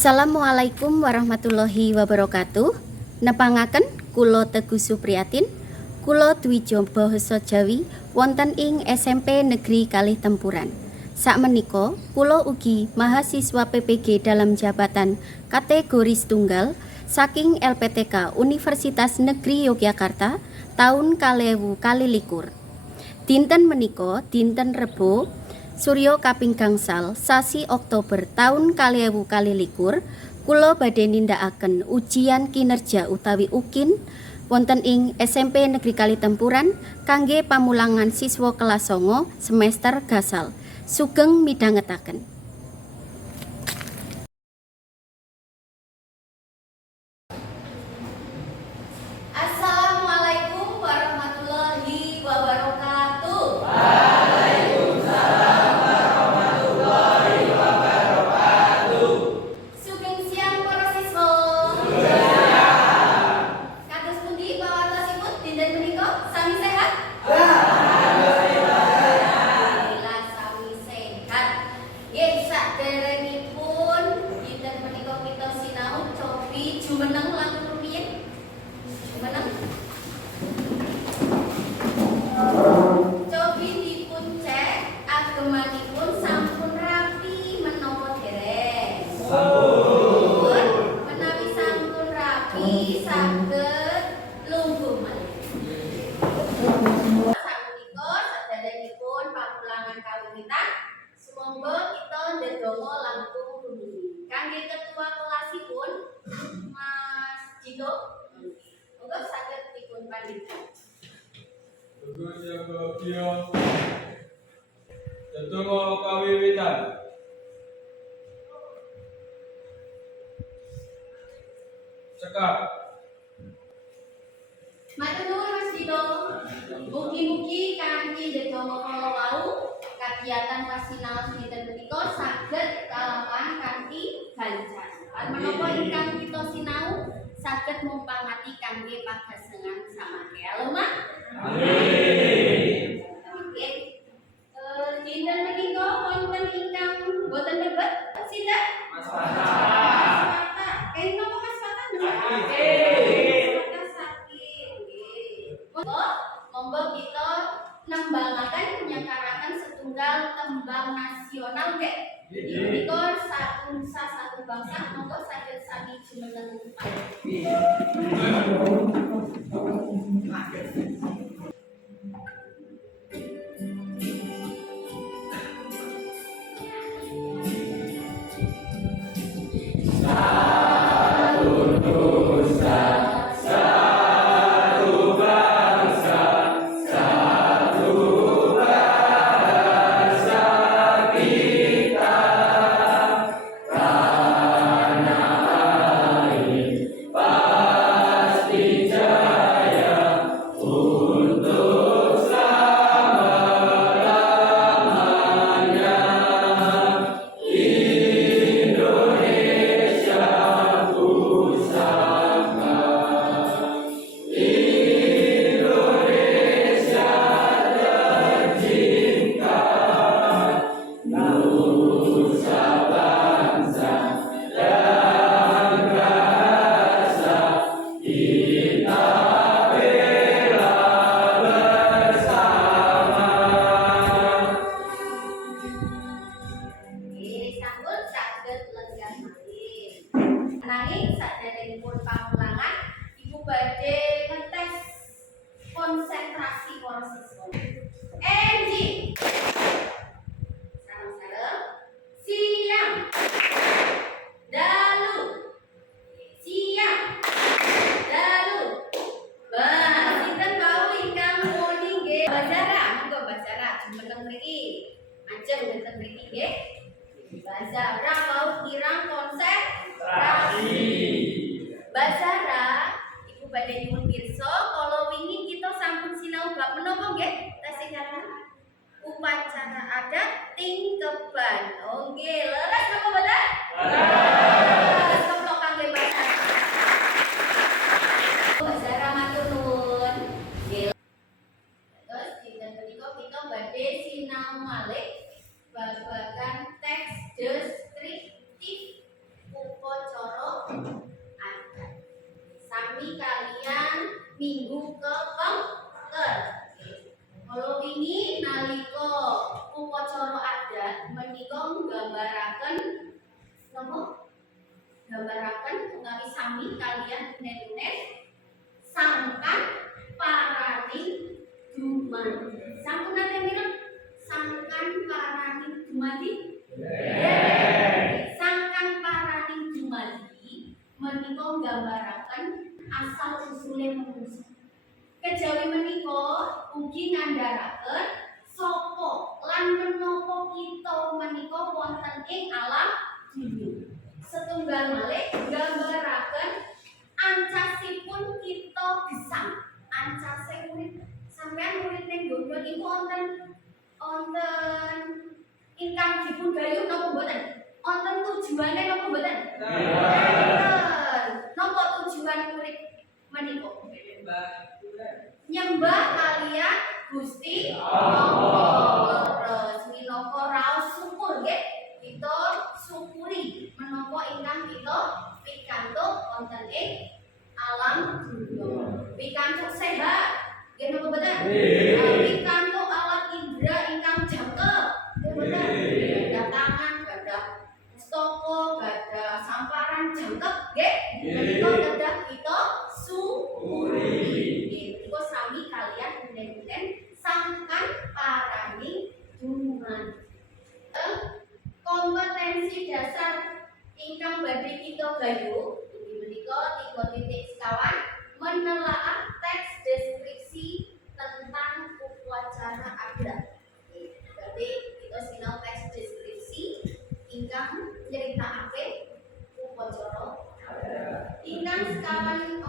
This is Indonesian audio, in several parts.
Assalamualaikum warahmatullahi wabarakatuh. Nepangaken kula Teguh Supriyatin, kula dwija basa Jawi wonten ing SMP Negeri Kalih Tempuran. Sakmenika kula ugi mahasiswa PPG dalam jabatan kategori setunggal saking LPTK Universitas Negeri Yogyakarta tahun 2021. Dinten menika dinten Rebo Surya kaping gangsal sasi Oktober tahun 2021 kula badhe nindakaken ujian kinerja utawi UKIN wonten ing SMP Negeri Kalih Tempuran kangge pamulangan siswa kelas 9 semester gasal. Sugeng midhangetaken. Assalamualaikum warahmatullahi wabarakatuh. Waalaikumsalam warahmatullahi wabarakatuh. Sugeng siang para siswa. Sugeng siang. Kados pundi pawartosipun dinten menika? Sami sehat? Alhamdulillah sami sehat. Nggih, saderengipun dinten menika kita sinau cobi jumeneng langkung rumiyin. Jumeneng. Cobi dipun cek agemanipun sampun rapi menapa dereng? Sampun. Menawi sampun rapi saged lungguh malih. Sapunika saderengipun pamulangan kawiwitan sumangga kita ndedonga langkung rumiyin. Kangge ketua kelasipun Mas Dito, monggo saged dipun pandhegah. Tugas yang bahagia. Tetunggal kawiwitan. Cekap. Matur nuwun Mas Dito. Mugi-mugi kanthi ndedonga kala wau kagiatan pasinaos dinten menika saged kalawan kanthi ganjar. Lan menapa ingkang kita sinau saged mumpangati kangge pagasengan samangke. Alumah. Amin. Nggih. Dinten menika wonten ingkang boten lebet sinten? Mas Fatah. Mas Fatah. Kenging napa Mas Fatah? Sakit. Fatah sakit. Nggih. Monggo kita nembangaken nyekaraken setunggal tembang nasional nggih. Iki menika satu nusa satu bangsa, monggo saged sami jumeneng. Sampun saged lenggah malih. Nanging saderengipun pamulangan Ibu badhe ngetes konsentrasi para siswa. Enji. Sareng-sareng. Siang. Dalu. Siang. Dalu. Sinten wau ingkang muni nggih? Bazara, monggo Bazara jumeneng mriki. Ajeng wonten mriki nggih. Bazara wau kirang konsentrasi. Bazara, Ibu badhe nyuwun pirsa kala wingi kita sampun sinau adat. Sami kalian minggu kepengker. Kalau ini nalika upacara adat menika nggambaraken napa? Gambaraken utawi sami kalian unen-unen sangkan paraning dumadi. Sampun nate mireng sangkan paraning dumadi? Sangkan paraning dumadi menika nggambaraken asal usule manungsa. Kejawi menika ugi ngandharaken sapa lan menapa kita menika wonten ing alam dunya. Setunggal malih nggambaraken ancasipun kita gesang. Ancase urip sampean urip ning donya niku wonten ingkang dipun gayuh napa mboten? Wonten tujuane napa mboten? Napa tujuan urip menika? Nyembah kalian Gusti Allah. Terus minangka raos syukur nggih, kita syukuri menapa ingkang kita pikantuk wonten ing alam dunya. Pikantuk sehat, nggih napa mboten? Pikantuk alat indra ingkang jangkep, nggih mboten? Gadah tangan, gadah mustaka, gadah samparan jangkep, nggih? Menika gadah kita syukuri. Iku sami kalian unen-unen sangkan paraning dumadi. Kompetensi dasar ingkang badhe kita gayuh inggih menika 3.1 menelaah teks deskripsi tentang upacara adat. Berarti kita sinau teks deskripsi ingkang nyeritakake upacara adat. Ingkang sekawan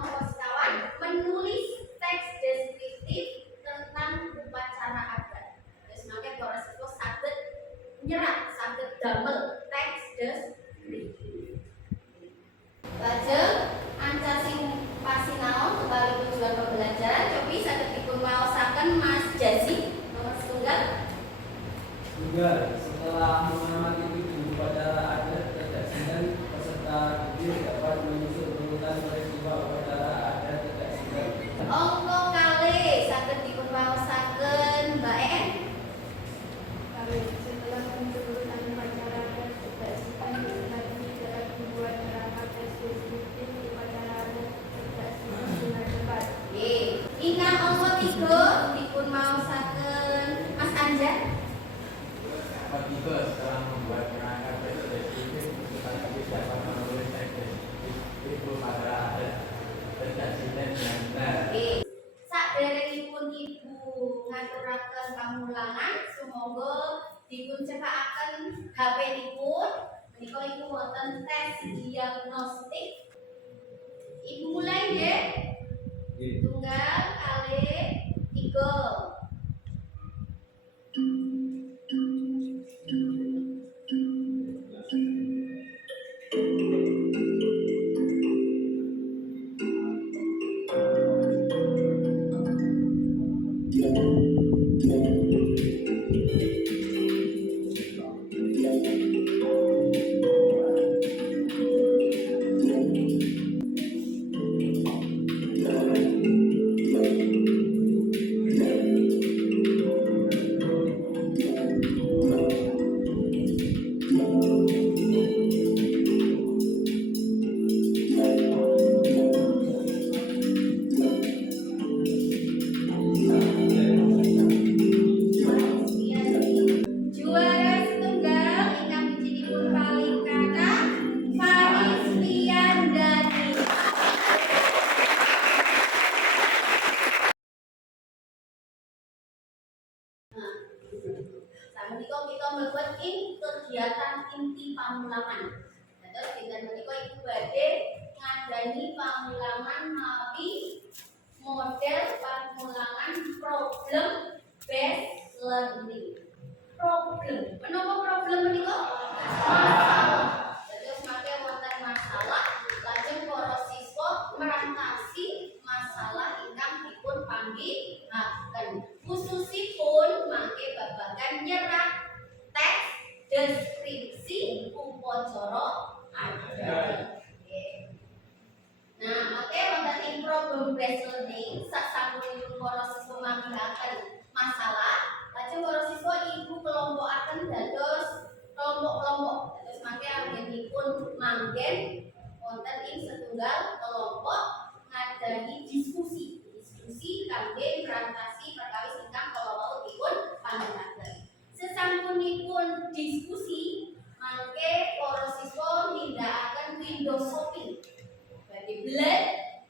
menulis teks deskriptif tentang upacara adat. Terus mangke para siswa saged nyerat, saged damel teks deskriptif. Lajeng ancasing pasinaon utawi tujuan pembelajaran cobi saged dipun waosaken Mas Jazi nomor setunggal. Setelah mengamati tujuh upacara adat Tedak Sinden, peserta didik dapat menyusun urutan peristiwa upacara adat Tedak Sinden. Angka kalih saged dipun waosaken Mbak En. Setelah menurunkan upacara adat Tedak Sinden lagi dalam membuat rangka tes deskriptif upacara adat Tedak Sinden dengan tepat. Nggih, ingkang angka 3 dipun waosaken Mas Anjar. Setelah membuat kerangka tes deskriptif, peserta didik dapat menulis teks deskriptif upacara adat Tedak Sinden dengan benar. Nggih, saderengipun Ibu ngaturaken pamulangan, sumangga dipun cekakaken HP-nipun. Menika iku wonten tes diagnostik. Ibu mulai nggih. Tunggal, kalih, 3. Juara setunggal ingkang bijinipun paling kathah Faris Liandani. Samenika kita mlebet ing kegiatan inti pamulangan. Dados dinten menika ibu badhe ngandani pamulangan mawi model pamulangan problem based learning. Problem. Menapa problem menika? Masalah. Dados mangke wonten masalah, lajeng para siswa merangkasi masalah ingkang dipun panggihaken. Khususipun mangke babagan nyerat teks deskripsi upacara adat. Nggih. Wesleyding sasampunipun para siswa manggihaken masalah, lajeng para siswa ibu kelompokaken dados kelompok-kelompok. Dados mangke anggenipun manggen wonten ing setunggal kelompok ngadahi diskusi. Diskusi kangge ngrantasi perkawis ingkang kala wau dipun panggihaken. Sesampunipun diskusi, mangke para siswa nindakaken window shopping. Badhe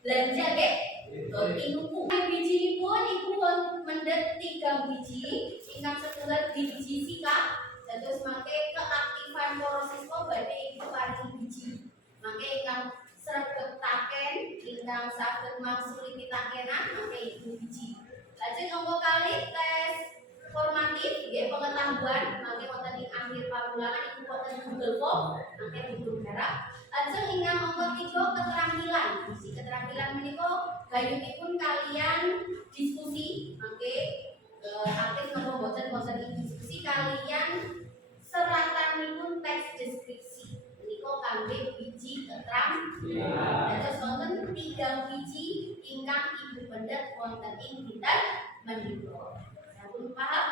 belanja nggih, doti nuku. Bijinipun iku mendhet 3 biji ingkang setunggal biji sikap. Dados mangke keaktifan para siswa badhe ibu paring biji. Mangke ingkang sregep taken, ingkang saged mangsuli pitakenan mangke ibu biji. Lajeng angka kalih tes formatif nggih pengetahuan mangke wonten ing akhir pawulangan ibu wonten Google Form mangke dipun garap. Lajeng ingkang angka 3 keterampilan. Biji keterampilan menika gayutipun kalian diskusi mangke aktif napa boten wonten ing diskusi kalian seratanipun teks deskripsi. Menika kangge biji keterampilan. Dados wonten 3 biji ingkang ibu pendet wonten ing dinten menika. Sampun paham?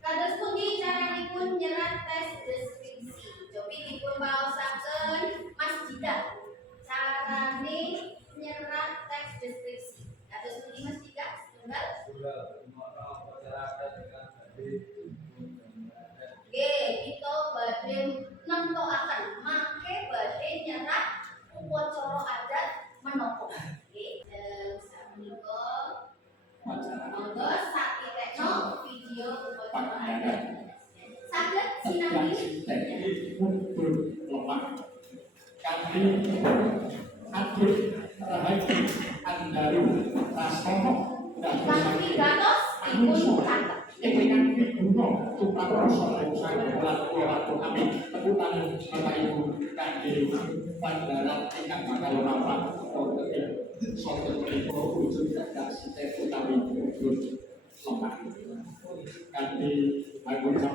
Kados pundi caranipun nyerat tes deskripsi? Cobi dipun waosaken Mas Dida. Carane nyerat teks deskripsi. Kados pundi Mas Dida? Setunggal. Nggih, kita badhe nemtokaken mangke badhe nyerat upacara adat menapa. Nggih, sapunika monggo sakitekno video upacara adat. Saged sinambi untuk lemah kami atur rahayu andaru rasono dan kami gatos dipun catet. dengan diguno tuparoso dan sangat waktu kami teputan bapak ibu kami pandaran tingkat bakal rapat untuk soal berikut wujud kasih kami untuk lemah kami mengucap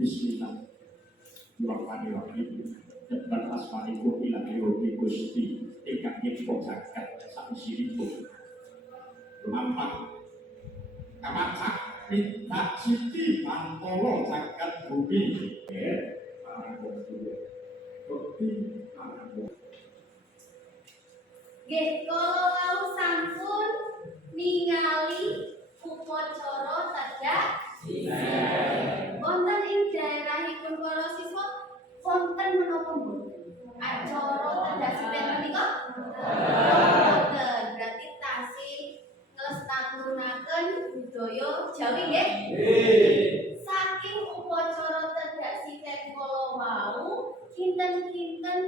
Bismillah Bismillahirrahmanirrahim dan asmaniku ilahi Gusti ingkang nyipta jagat sanesipun lampah kamacak minta siti mantolo jagat bumi Nggih, kala wau sampun ningali upacara tedhak wonten ing daerahipun para siswa wonten menapa mboten? Acara tedhak sinten menika? Wonten. Berarti tasih nglestarenaken budaya Jawi nggih? Saking upacara tedhak sinten kala wau kinten-kinten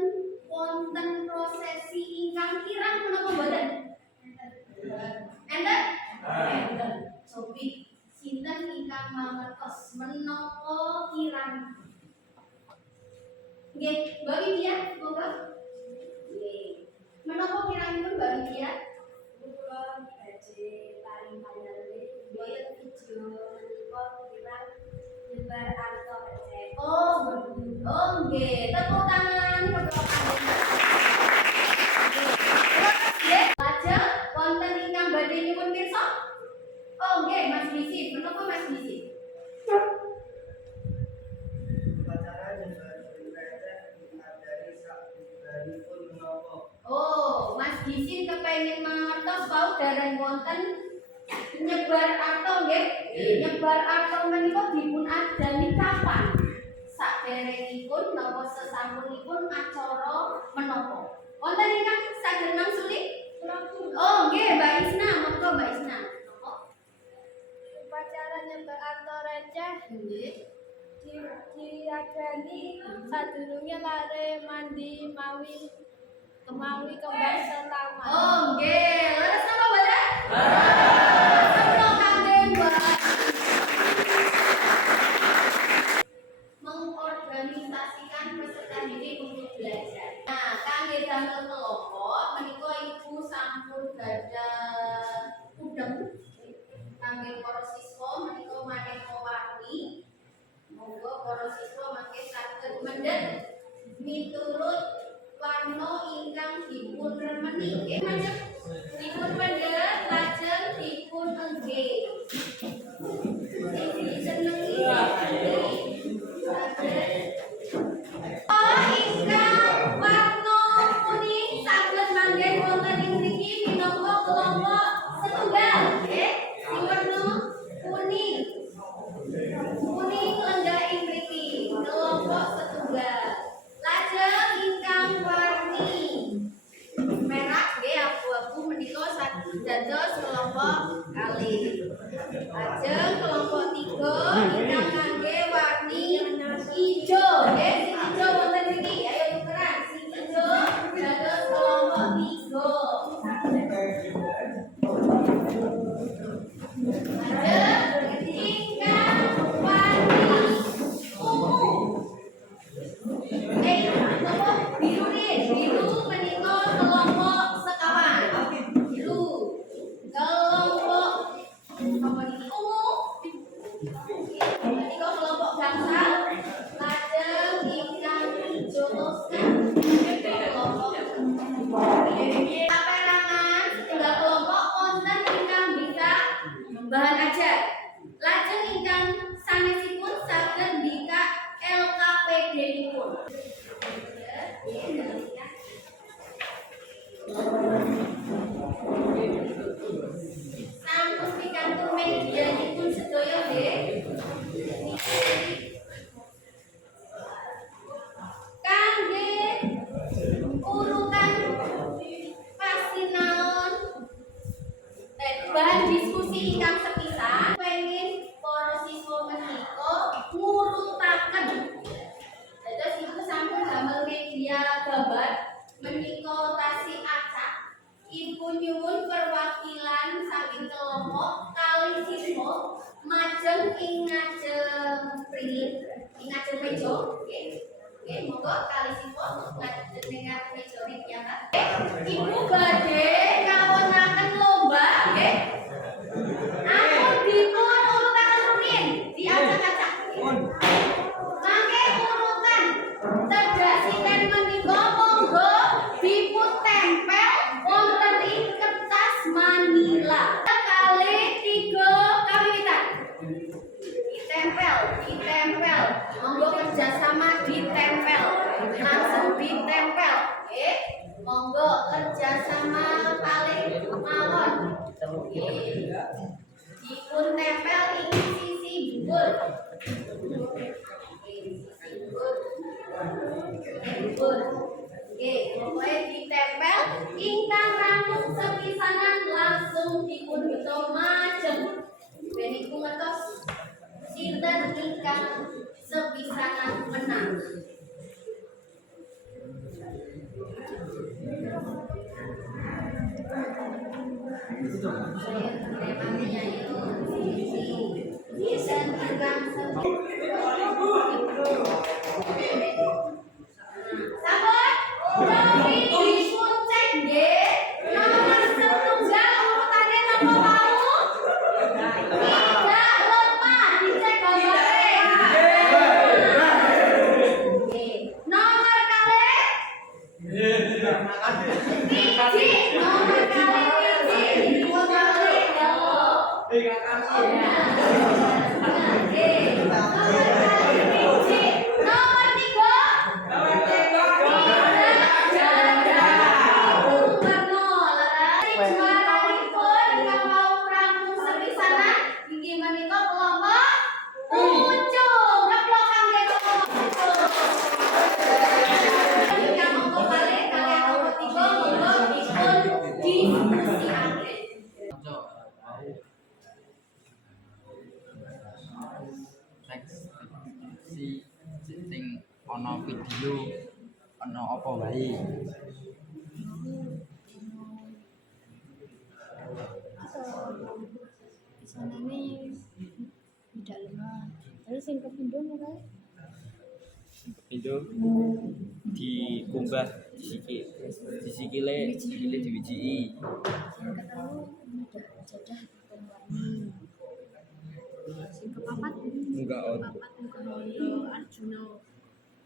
wonten prosesi ingkang kirang menapa mboten? Enten? Enten. Cobi sinten ingkang mangertos menapa kirang? Nggih, Mbak Widya, monggo. Nggih. Menapa kirangipun Mbak Widya? Kula badhe paring panjenengan Boyo video menika kirang nyebar arto receh. Oh, nggih. Tepuk tangan kedua nggih. Lajeng wonten ingkang badhe nyuwun pirsa? Oh, nggih, Mas Misi. Menapa Mas Misi? Upacara nyebar receh dari sabubaripun menapa? Oh, Mas Gisin kepengin mangertos wau dereng wonten nyebar arto nggih? Nyebar arto menika dipun adani kapan? Saderengipun napa sesampunipun acara menapa? Wonten ingkang saged ngangsuli? Oh, nggih, Mbak Isna, monggo Mbak Isna. Napa? Upacara nyebar arto receh Nggih. diadani sadurunge lare mandi mawi kembang selamat. Oh, nggih. Leres napa mboten? Sepro kangge Mbak. Mengorganisasikan peserta didik untuk belajar. Nah, kangge damel kelompok menika ibu sampun gadah udeng kangge para siswa menika maneka warni. Monggo para siswa mangke saged mendhet miturut warna ingkang dipun remeni nggih macem dipun pendhet lajeng dipun enggih sing disenengi ingkang warna kuning saged manggen wonten ing mriki minangka kelompok setunggal nggih sing warna kuning lenggah ing mriki kelompok setunggal. Lajeng ingkang warni merah nggih abu-abu menika dados kelompok kalih. Lajeng kelompok 3 ingkang ngangge warni ijo nggih sing ijo wonten mriki ayo tukeran sing ijo dados kelompok 3. Lajeng ingkang warni ungu biru nih, biru menika kelompok sekawan. Biru kelompok apa ini? Ungu menika kelompok gangsal. Lajeng ingkang hijau toska kelompok saperangan setunggal kelompok wonten ingkang bisa bahan ajar. Lajeng ingkang sanesipun saged bika LKPD-nipun. Sampun pikantuk medianipun sedaya nggih. Kangge urutan pasinaon bahan diskusi ingkang sepisan pengin para siswa menika ngurutaken. Dados ibu sampun damel media gambar menika tasih acak. Ibu nyuwun perwakilan saking kelompok kalih siswa majeng ing ngajeng pringit ing ngajeng meja nggih. Nggih monggo kalih siswa ngajeng ing ngajeng meja niki ya. Ibu badhe ngawonaken lomba nggih. Ampun dipun urutaken rutin diacak-acak. Mangke urutan tedhasiken menika monggo dipun tempel wonten ing kertas manila. Kalih 3 kawiwitan. Ditempel. Monggo kerjasama ditempel. Langsung ditempel, nggih. Monggo kerjasama kalih mawon. Dipun tempel ing sisi dhuwur. Oke, mulai ditempel ingkang rampung sepisanan langsung dipun beto majeng. Beniku ngetos sinten ingkang sepisanan menang. Sing ana video ana apa wae. Sanane tidak lemah. Terus sing kepindo mulai Itu dikumbah disikile diwijiki. sing ketelu tidak jadah pembangun. Sing kepapat Enggak on. Papat Nggondo Arjuna.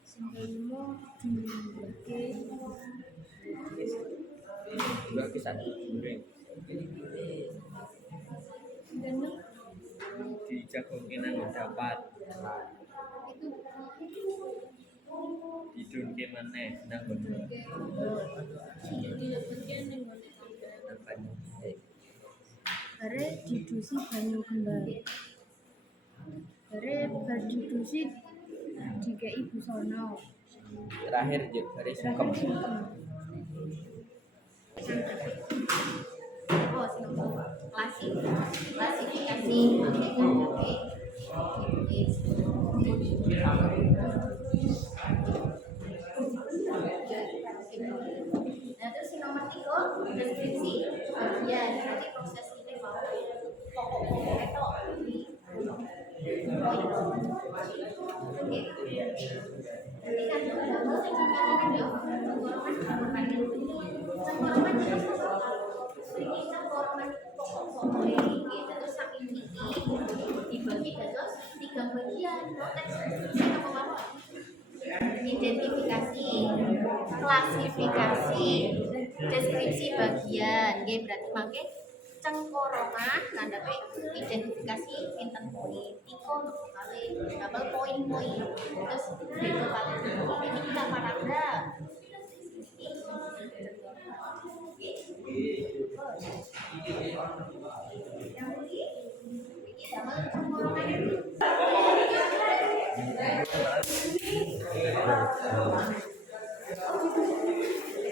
Sebelumnya di Dua kisah goreng. dan Dijagongin nang dapat. Didunke maneh nang bener. dilebetkan dengan Nang banyu. bare didusi banyu kembang. Bare bar didusi dikei busana. Terakhir juk bare sungkem. Oh, klasifikasi. Nah, terus yang nomor 3, deskripsi bagian. Nanti proses ini mau pokok-pokok itu. Jadi kan terus saking dibagi dados 3 bagian. Identifikasi, klasifikasi, deskripsi bagian. Nggih berarti mangke cengkorongan ngandhape identifikasi pinten poin, 3 untuk kali double poin-poin. Terus itu paling ini kita paragraf. Yang ini sama cengkorongan.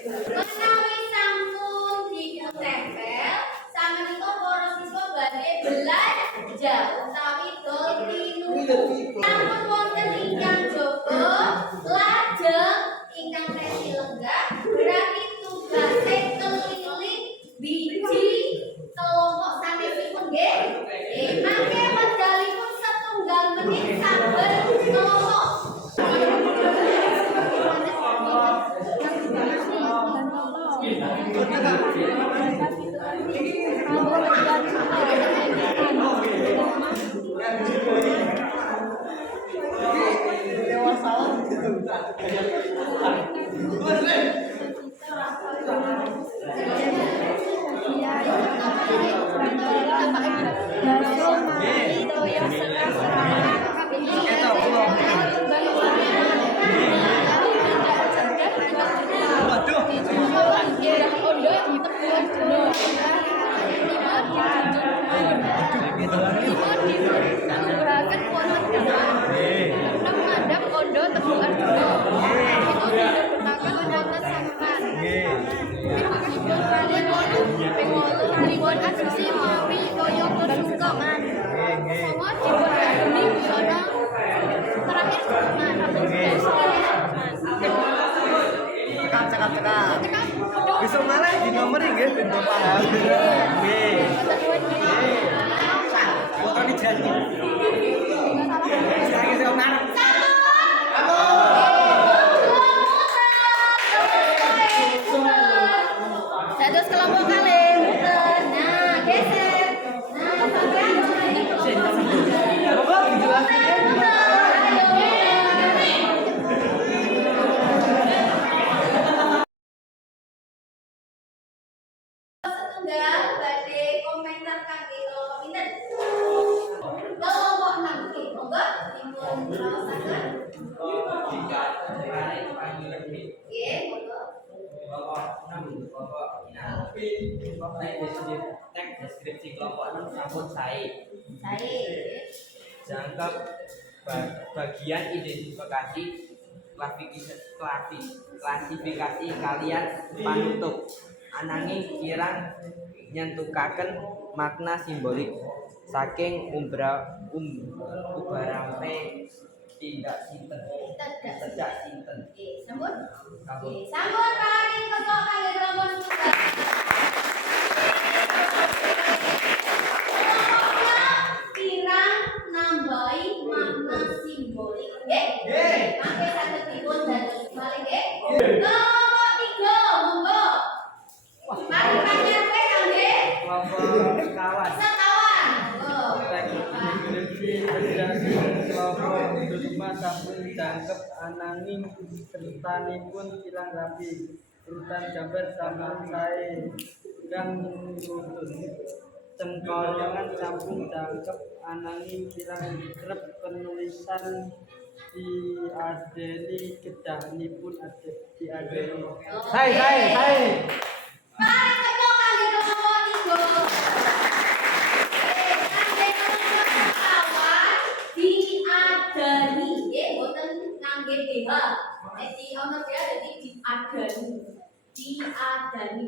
Menawi sampun diputempel, samenika para siswa badhe belajar utawi dol tinuju. Sampun wonten ingkang jaba, lajeng ingkang resi lenggah, berarti tugase keliling biji kelompok sanesipun nggih. Mangke wekdalipun setunggal menit saben kelompok. Bisa malah di nomor nggih bento paham. Nggih. Sak, foto dijanji. Saiki sing nang. Dados kelompok kali. Nah, geser. Nah, sampean ini kelompok. Apa dijelasin? Setunggal badhe komentar kangge kelompok pinten? Kelompok 6 nggih. Monggo dipun raosaken. Nggih, monggo. Teks deskripsi kelompok 6 sampun sae. Sae. Jangkep bagian identifikasi klasifikasi kalian panutup ananging kirang nyentukaken makna simbolik saking ubarampe tidak sinten tidak sinten. Nggih, sampun. Sampun. Nggih, sampun paring ketok kangge kelompok tunggal. Kelompoknya kirang nambahi makna simbolik. Nggih? Nggih. Mangke saged dipun dados malih nggih. Kelompok 3, monggo. Mari panjenengan kangge Kelompok sekawan. sekawan. Monggo. Kelompok 5 sampun jangkep ananging kertanipun kirang rapi. Urutan gambar sampun sae kang nuntun. Cengkorongan sampun jangkep ananging kirang krep penulisan diadeni kedahanipun diadeni. Hai. Paling kedok kangge nomor 3. Kangge nomor kawan diadani, nggih boten ngangge DH. Jadi ono dia jadi diadani. Diadani.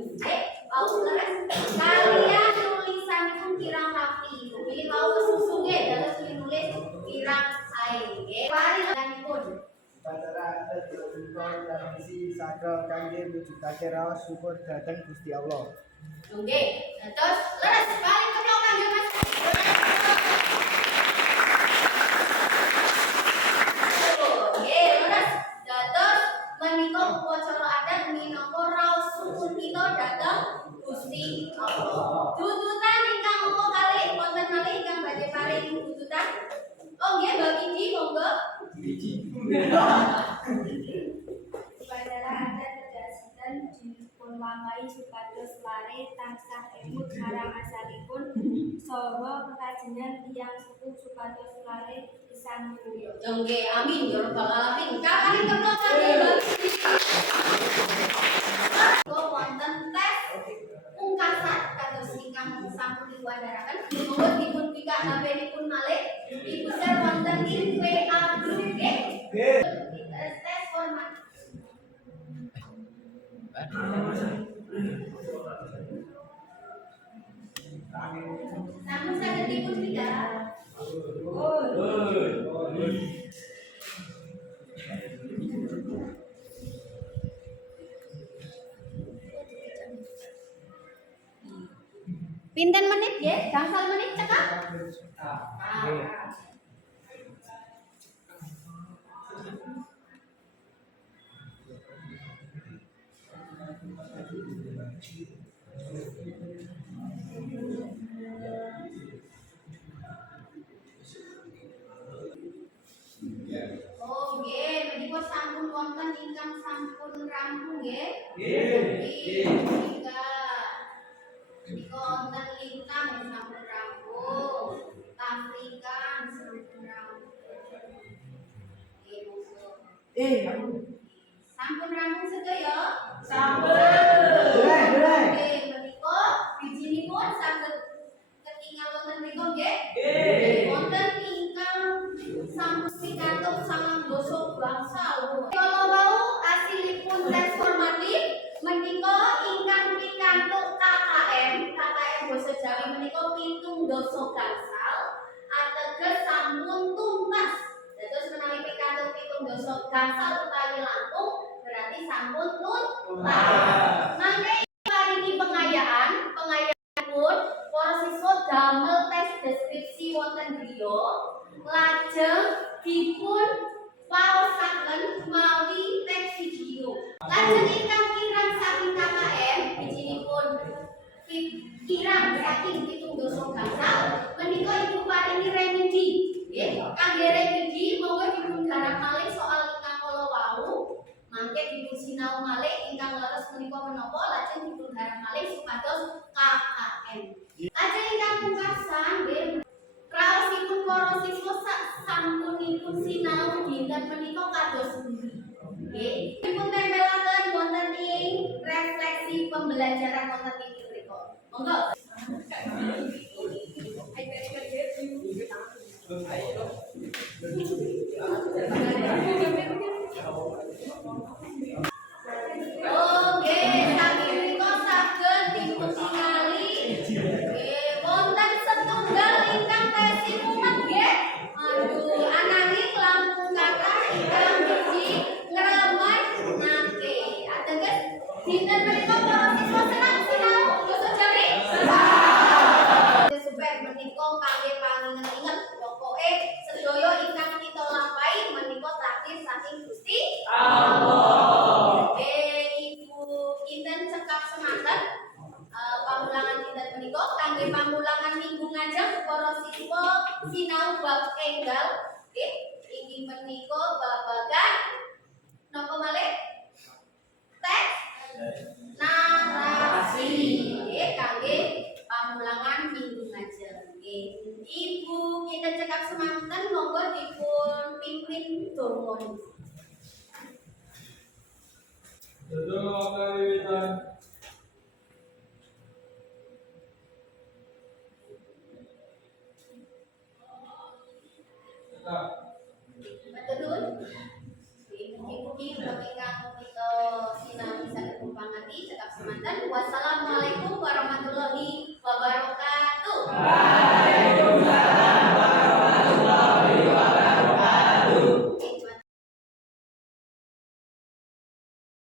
Au leres kalian tulisanipun kirang rapi. Pilih mau kesusu nggih dados nulis kirang sae nggih. Paringanipun Upacara adat punika tradisi sakral kangge mujudake raos syukur dhateng Gusti Allah. nggih. Terus leres paling kedok kangge Mas. Nggih, leres. Dados menika upacara adat minangka raos syukur kita dhateng Gusti Allah. Tuntutan ingkang mongko kalih wonten malih ingkang badhe paring tuntutan. Oh nggih, Mbak Widi monggo. Upacara adat tegasipun dipunlampahi supados lare tansah emut marang asalipun saha kekajengan tiyang sepuh supados lare pisan mulya. Nggih, amin ya rabbal alamin. Kapan kemlok kangge Mbak Widi? Kok wonten tes pungkasan kados ingkang sampun diwadaraken. Monggo dipun pikak HP-nipun malih. Ibu share wonten ing WA group nggih. Tes format. Sampun saged dipun pikak. Pinten menit nggih? Gangsal menit cekak? Oh nggih, menika sampun wonten ingkang sampun rampung nggih? Nggih. Menika wonten lintang sampun rampung. Afrikan sampun rampung. Nggih, monggo. Sampun rampung sedaya? Sampun. Nggih, menika bijinipun saged ketingal wonten mriku nggih? Nggih. Wonten ingkang sampun pikantuk sangang dasa gangsal. Kala wau asilipun tes formatif menika ingkang pikantuk KKM basa Jawi menika 7 dasa gangsal ateges sampun tuntas. Dados menawi pikantuk 7 dasa gangsal utawi langkung berarti sampun tuntas. Mangke paringi pengayaanipun para siswa damel tes deskripsi wonten griya lajeng dipun waosaken mawi teks video. Lajeng ingkang kirang saking KKM bijinipun kirang saking 7 dasa gangsal menika ibu paringi remedi. Nggih, kangge remedi monggo dipun garap malih soal ingkang kala wau. Mangke dipun sinau malih ingkang leres menika menapa lajeng dipun garap malih supados KKM. Lajeng ingkang pungkasan nggih raosipun para siswa sampunipun sinau dinten menika kados pundi. Nggih, dipun tempelaken wonten ing refleksi pembelajaran wonten ing mriku. Monggo. Oke, saking mriku saged dipun tingali. Nggih, wonten setunggal ingkang tesi mumet nggih. Aduh, ananging langkung kathah ingkang biji ngremet nangke. Ateges dinten menika para siswa senang sinau basa Jawi? Supaya menika kangge panginget-inget pokoke sedaya ingkang kita lampahi menika takdir saking Gusti Allah. Ibu kinten cekap semanten pamulangan dinten menika kangge pamulangan minggu ngajeng para siswa sinau bab enggal nggih inggih menika babagan monggo dipun pimpin donga. Doa kawiwitan. Cekap.